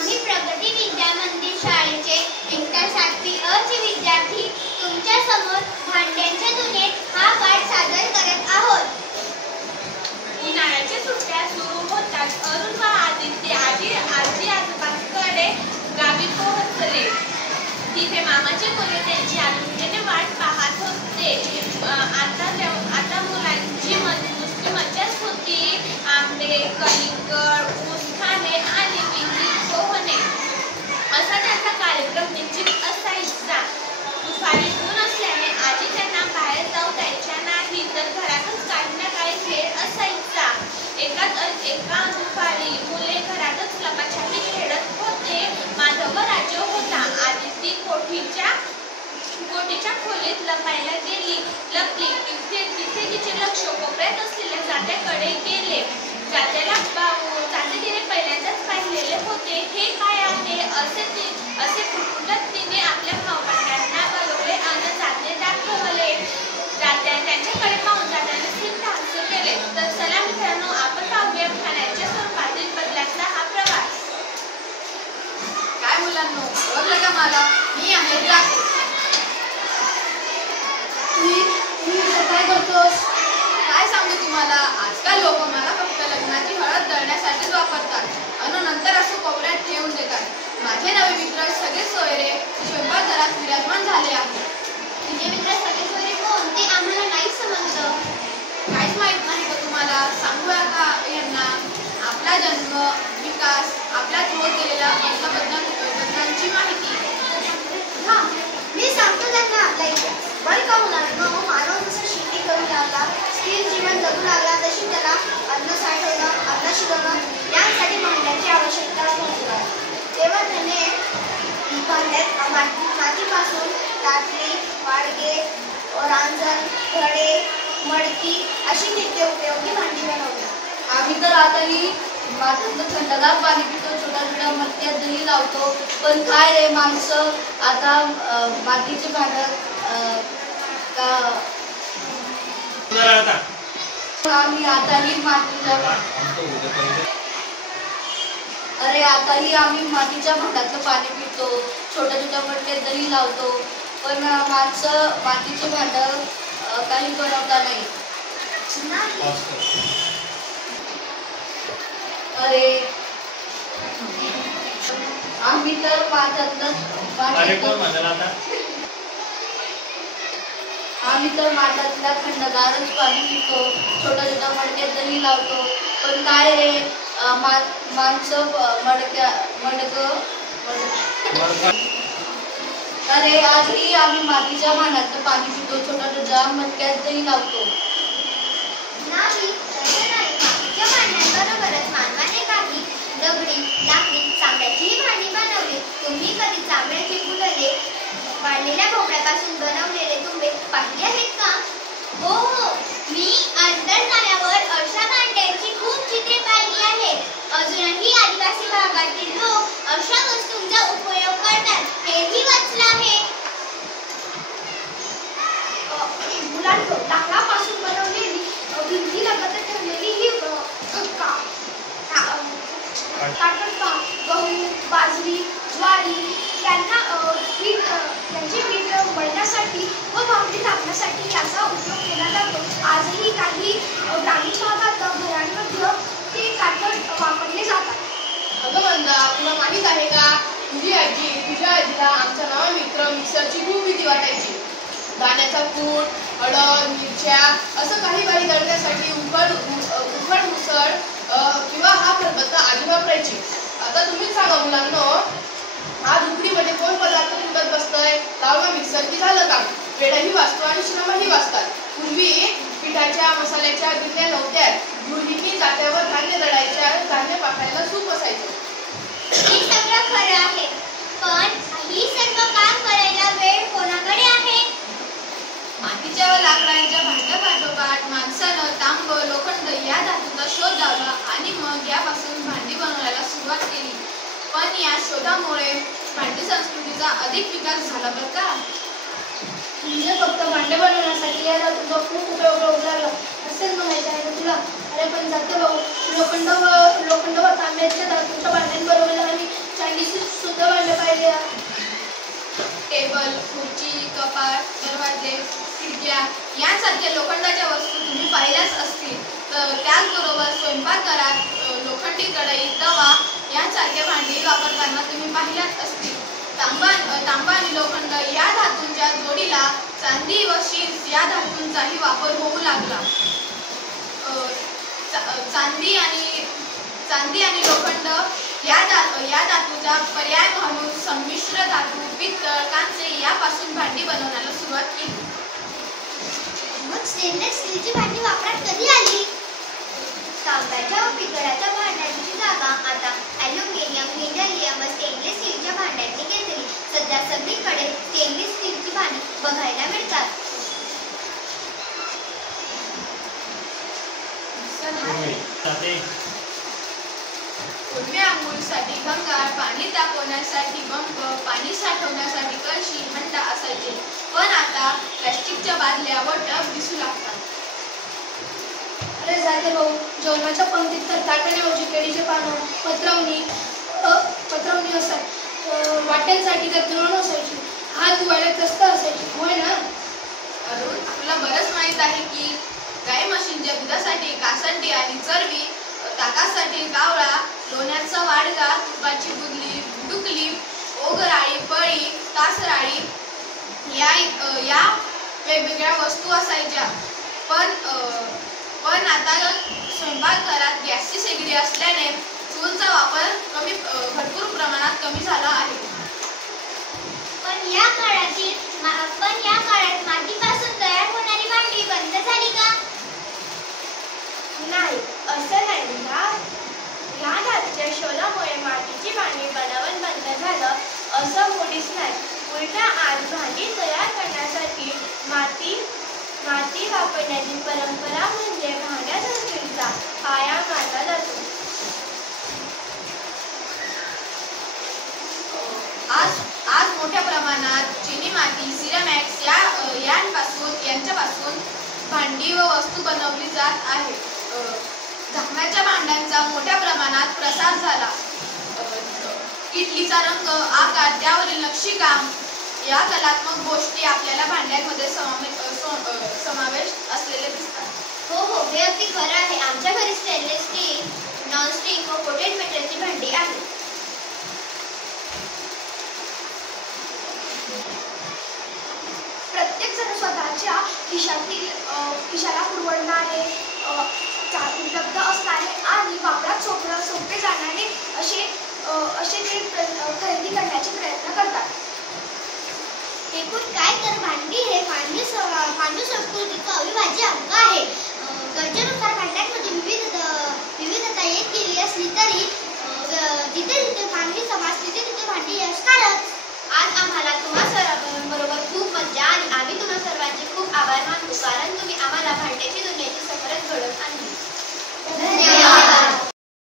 आम्ही प्रगती विद्या मंदिर शाळेचे इयत्ता 7वी अ चे विद्यार्थी तुमच्या समोर भांड्यांच्या दुनियेत हा पाठ सादर करत आहोत. उन्हाळ्याच्या सुट्ट्या सुरू होतात. अरुण व आदित्य आजी आजोबांकडे गावी पोहोचले. तिथे मामाचे मुले त्यांची आतुरतेने वाट पाहत होते. आता मुलांची नुसती मज्जाच होती. आंबे, कलिंगड, ऊस खाणे आणि विहिरीत पोहणे असा त्यांचा कार्यक्रम निश्चित असायचा. दुपारी ऊन असल्याने आजी त्यांना बाहेर जाऊ द्यायच्या नाही, तर घरातच काही ना काही खेळ असायचा. एका दुपारी मुले घरातच लपाछपी खेळत होते. माधव राज्य होता. आदिती कोठीच्या खोलीत लपायला लपली. तिथे तिचे लक्ष कोपऱ्यात असलेल्या जात्याकडे गेले. जाते तिने पहिल्यांदाच पाहिलेले होते. हे काय आहे असे फुटफुटत तिने आपल्या भावंडांना बोलवले आणि जाते दाखवले. त्यांच्याकडे पाहून जात्याने स्मित हास्य केले. तर चला मित्रांनो, आपण पाहूया खाण्याच्या स्वरूपातील बदलाचा हा प्रवास. काय मुलांनो, ओळखलं का मला? मी आहे जाते. तू काय करतोस? काय सांगू तुम्हाला, आजकाल लोक मला फक्त लग्नाची हळद दळण्यासाठीच वापरतात आणि नंतर असं कोपऱ्यात ठेवून देतात. माझे नवे मित्र सगळे सोयरे स्वयंपाकघरात विराजमान झाले आहेत. तुझे मित्र सगळे सोयरे कोण ते आम्हाला नाही समजलं. काहीच माहित नाही का तुम्हाला? सांगूया का यांना? आपला जन्म, विकास, आपल्यात होत गेलेल्या बदलांची माहिती. हा, मी सांगतो त्यांना आपला इतिहास. बरं का मुलांना, मानव जसं शेती करू लागला, स्थिर जीवन जगू लागला, तशी त्याला अन्न साठवणं, अन्न शिकवणं यासाठी भांड्याची आवश्यकता भासू लागली. तेव्हा त्याने भांड्यात मातीपासून ताटली, वाडगे, रांजण, घडे, मडकी अशी नित्योपयोगी भांडी बनवली. आम्ही तर आताही मातीतलं थंडगार पाणी पितो, छोट्या मटक्यात दही लावतो. पण काय रे माणसं, आता मातीचे भांड आम्ही आताही मातीच्या भांड्यातलं पाणी पितो, छोट्या मटक्यात दही लावतो. पण माणसं मातीचे भांड काही बनवता नाही. अरे आम्ही तर माठातलंच थंडगारच पाणी पितो, छोट्या मडक्यात दही लावतो. पण काय रे माणसं अरे आजही आम्ही मातीच्या भांड्यातलं पाणी पितो, छोट्या मडक्यात दही लावतो. नाही, तसं नाही. मातीच्या भांड्यांबरोबरच मानवाने काही दगडी, लाकडी, चांब्याचीही भांडी बनवली. तुम्ही कधी चांब्याचे फुलले वाळलेल्या भोपळ्यापासून बनवलेले तुंबे पाहिले आहेत का? हो, मी अंतर्जालावर अशा भांड्यांची खूप चित्रे पाहिली आहेत. अजूनही आदिवासी भागातील लोक अशा वस्तूंचा उपयोग करतात, हेही वाचलं आहे. मुलांनो, लाकडापासून बनवलेली भिंतीलगत ठेवलेली ही गहू, बाजरी, ज्वारी त्यांचे पीठ मळण्यासाठी व भाकरी थापण्यासाठी याचा उपयोग केला जातो. आजही काही ग्रामीण भागात घरांमध्ये ते काठं वापरले जातात. अगं मंदा, तुला माहित आहे का, तुझ्या आजीला आमचा नवा मित्र मिक्सरची खूप भीती वाटायची. दाण्याचा कूट, हळद, मिरच्या असं काही बाई दळण्यासाठी उकड उसळ किंवा हा खलबत्ता आजी वापरायची. आता तुम्हीच सांगा मुलांनो, आज उकडीमध्ये कोण पदार्थ कुटत बसतंय? लावणं मिक्सर की झालं का? वेळही वाचतो आणि श्रमही वाचतात. पूर्वी पिठाच्या मसाल्याच्या गिरण्या नव्हत्या. गृहिणी जात्यावर धान्य दळायच्या, धान्य पाकायला सूप असायचं. हे सगळं खरं आहे, पण ही सर्व काम करायला वेळ कोणाकडे आहे? मातीच्या व लाकडांच्या भांड्यापाठोपाठ माणसानं तांब, लोखंड या धातूचा शोध लावला आणि मग यापासून भांडी बनवायला सुरुवात केली. पण या शोधामुळे भांडी संस्कृतीचा अधिक विकास झाला बरं का? म्हणजे फक्त भांडे बनवण्यासाठी या धातूचा खूप उपयोग होऊ लागला असेच म्हणायचं आहे का तुला? अरे पण जाते भाऊ, लोखंड व तांब्याच्या धातूच्या भांड्यांबरोबर आम्ही सुद्धा भांडे पाहिजे. टेबल, खुर्ची, कपाट, दरवाजे, खिडक्या यांसारख्या लोखंडाच्या वस्तू तुम्ही पाहिल्याच असतील. तर त्याचबरोबर स्वयंपाकघरात लोखंडी कढई, तवा यांसारख्या भांडी वापरताना तुम्ही पाहिल्याच असतील. तांबा आणि लोखंड या धातूंच्या जोडीला चांदी व शीस या धातूंचाही वापर होऊ लागला. चांदी आणि लोखंड या धातूचा पर्याय म्हणून संमिश्र धातू, पित्तळ, कांस्य यापासून भांडी बनवण्याला सुरुवात केली. मग स्टेनलेस स्टीलची भांडी वापरात कधी आली? तांब्याच्या व पितळाच्या भांड्यांची जागा आता ॲल्युमिनियम, हिलियम व स्टेनलेस स्टीलच्या भांड्यांनी घेतली. सध्या सगळीकडे स्टेनलेस स्टीलची भांडी बघायला मिळतात. पूर्वी आंघोळीसाठी गंगाळ, पाणी तापवण्यासाठी पंप, पाणी साठवण्यासाठी कळशी, हंडा असायचे. पण आता प्लास्टिकच्या बादल्या व टब दिसू लागतात. अरे जाते भाऊ, जेवणाच्या पंक्तीत तर ताटाऐवजी केळीचे पानं, पत्रवणी असतात. वाट्यांसाठी तर दुरण असायची. हात धुवायला तस्त असायची, होय ना? अरुण, तुला बरंच माहित आहे की गाई म्हशींच्या दुधासाठी कासंडी आणि चरबी, ताकासाठी कावळा, लोण्याचा वाडगा, तुपाची बुदली, डुकली, ओगराळी, पळी, तासराळी या वेगवेगळ्या वस्तू असायच्या. पण आता स्वयंपाकघरात गॅसची शेगडी असल्याने चूलचा वापर भरपूर प्रमाणात कमी झाला आहे. पण या काळात मातीपासून तयार होणारी भांडी बंद झाली का? नाही, असं नाही. ह्या धातूच्या शोधामुळे मातीची भांडी बनवणं बंद झालं असं मुळीच नाही. उलटा आज भांडी तयार करण्यासाठी माती वापरण्याची परंपरा म्हणजे भांड्या संस्कृतीचा पाया मानला जातो. आज मोठ्या प्रमाणात चिनी माती, सिरामिक्स यांच्यापासून भांडी व वस्तू बनवली जात आहे. झाकणाच्या भांड्यांचा मोठ्या प्रमाणात प्रसार झाला. इडलीचा रंग, आकार, त्यावरील नक्षीकाम या कलात्मक गोष्टी आपल्याला भांड्यांमध्ये समावेश असलेले दिसतात. हो, हे अगदी खरं आहे. आमच्या घरी स्टेनलेस स्टील, नॉनस्टिक व कोटेड मेटलची भांडी आहेत. प्रत्येक जण स्वतःच्या खिशाला पुरवडणारे, उपलब्ध असणारे आणि वापरात सोपे जाणारे असे ते खरेदी करण्याचे प्रयत्न करतात. एकूण काय तर भांडी हे मानवी संस्कृतीचा अविभाज्य अंग आहे. गरजेनुसार भांड्यांमध्ये विविधता येत गेली असली तरी जिथे भांडी समाज तिथे भांडी असणारच. आज आम्हाला तुम्हा सर्वांबरोबर खूप मजा आणि आम्ही तुम्हा सर्वांचे खूप आभार मानतो, कारण तुम्ही आम्हाला